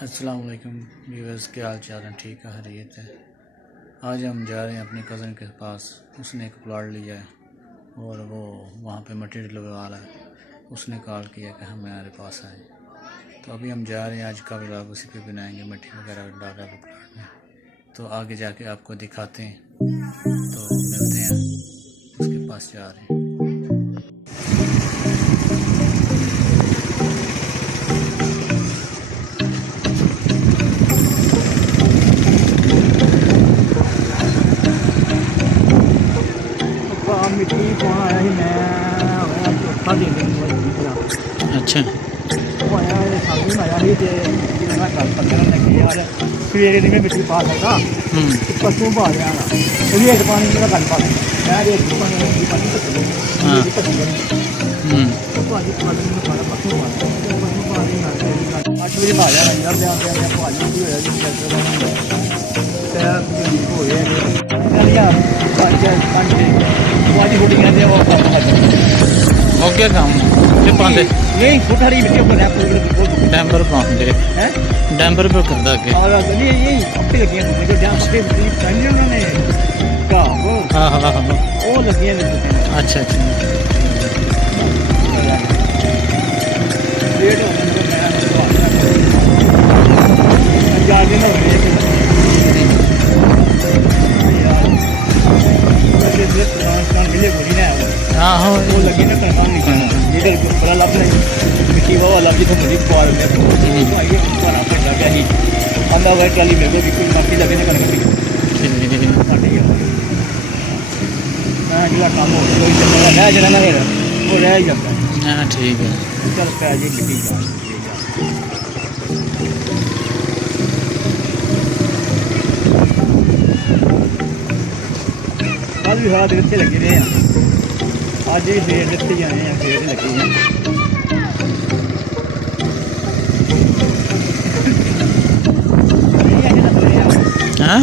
अस्सलाम वालेकुम व्यूअर्स, क्या हाल चाल है? ठीक है, खैरियत है। आज हम जा रहे हैं अपने कज़न के पास। उसने एक प्लॉट लिया है और वो वहाँ पे मटेरियल वाला है। उसने कॉल किया कि हम हमारे पास आए, तो अभी हम जा रहे हैं। आज का व्लॉग उसी पे बनाएंगे, मिट्टी वगैरह डाल रहे हैं प्लॉट में, तो आगे जाके आपको दिखाते हैं। तो मिलते हैं, उसके पास जा रहे हैं। मिट्टी पाना आया ही मैं चौथा दिन अच्छा, वो आया सामने आया ही मैं गल कर लगी यार सवेरे नहीं मैं मिट्टी पा सकता पशु पा लिया रेत पानी मेरा गल पा मैं रेत पानी पशु पानी 8 बजे पा जाना यार भाजी हो गया काम ते पांदे नहीं फुटहरी मिट्टी ऊपर डैम्पर पांदे हैं डैम्पर पे करदा के नहीं यही अपने लगी हैं जो डैम अपने पहले उन्होंने का वो लगी हैं। अच्छा रेट जा दिन हो गए आहो वो लगी ना करना नहीं इधर बड़ा लाभ नहीं मिट्टी वाला लाभ जिसे मुझे पार में तो आइए पारा पे लगा ही अंदर वह ट्राली मेरे को भी कोई मट्टी लगे ना करने की मट्टी हां जो काम हो कोई चलना रह जाना ना है वो रह जाता है। हां ठीक है, चल पे जी मिट्टी कल भी हाथ इतने लगे रहे हैं, आज भी फेर दिते जाने हैं, फेर लगी हैं। हाँ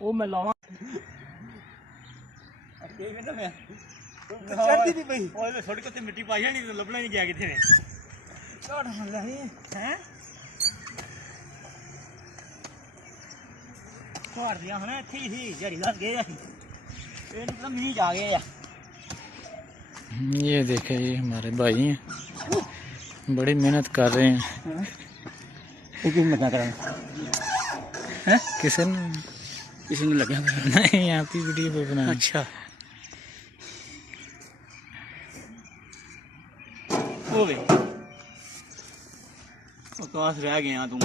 वो मैं लावा चढ़ती थी भाई और थोड़ी कते मिट्टी पाई है नहीं तो लभना नहीं गया किथे ने चढ़ हल्ला हैं ਘਰ ਦੀਆਂ ਹਨਾ ਇੱਥੇ ਹੀ ਸੀ ਝੜੀ ਲੱਗ ਗਏ ਅਸੀਂ ਇਹ ਨਹੀਂ ਪਤਾ ਮੀਂਹ ਆ ਗਏ ਆ। ये देखे, ये हमारे भाई हैं, बड़ी मेहनत कर रहे हैं। ਇਹ ਕੀ ਮਤਾਂ ਕਰਨ हैं किसी ने किसी ने लगे नहीं, यहाँ पे वीडियो पे बना। अच्छा होवे ਉਹ ਕਾਸ ਰਹਿ ਗਿਆ ਤੂੰ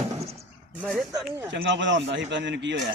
ਮੇਰੇ ਤਾਂ ਨਹੀਂ ਚੰਗਾ ਪਤਾ ਹੁੰਦਾ ਸੀ ਪਤਾ ਨਹੀਂ ਕੀ ਹੋਇਆ।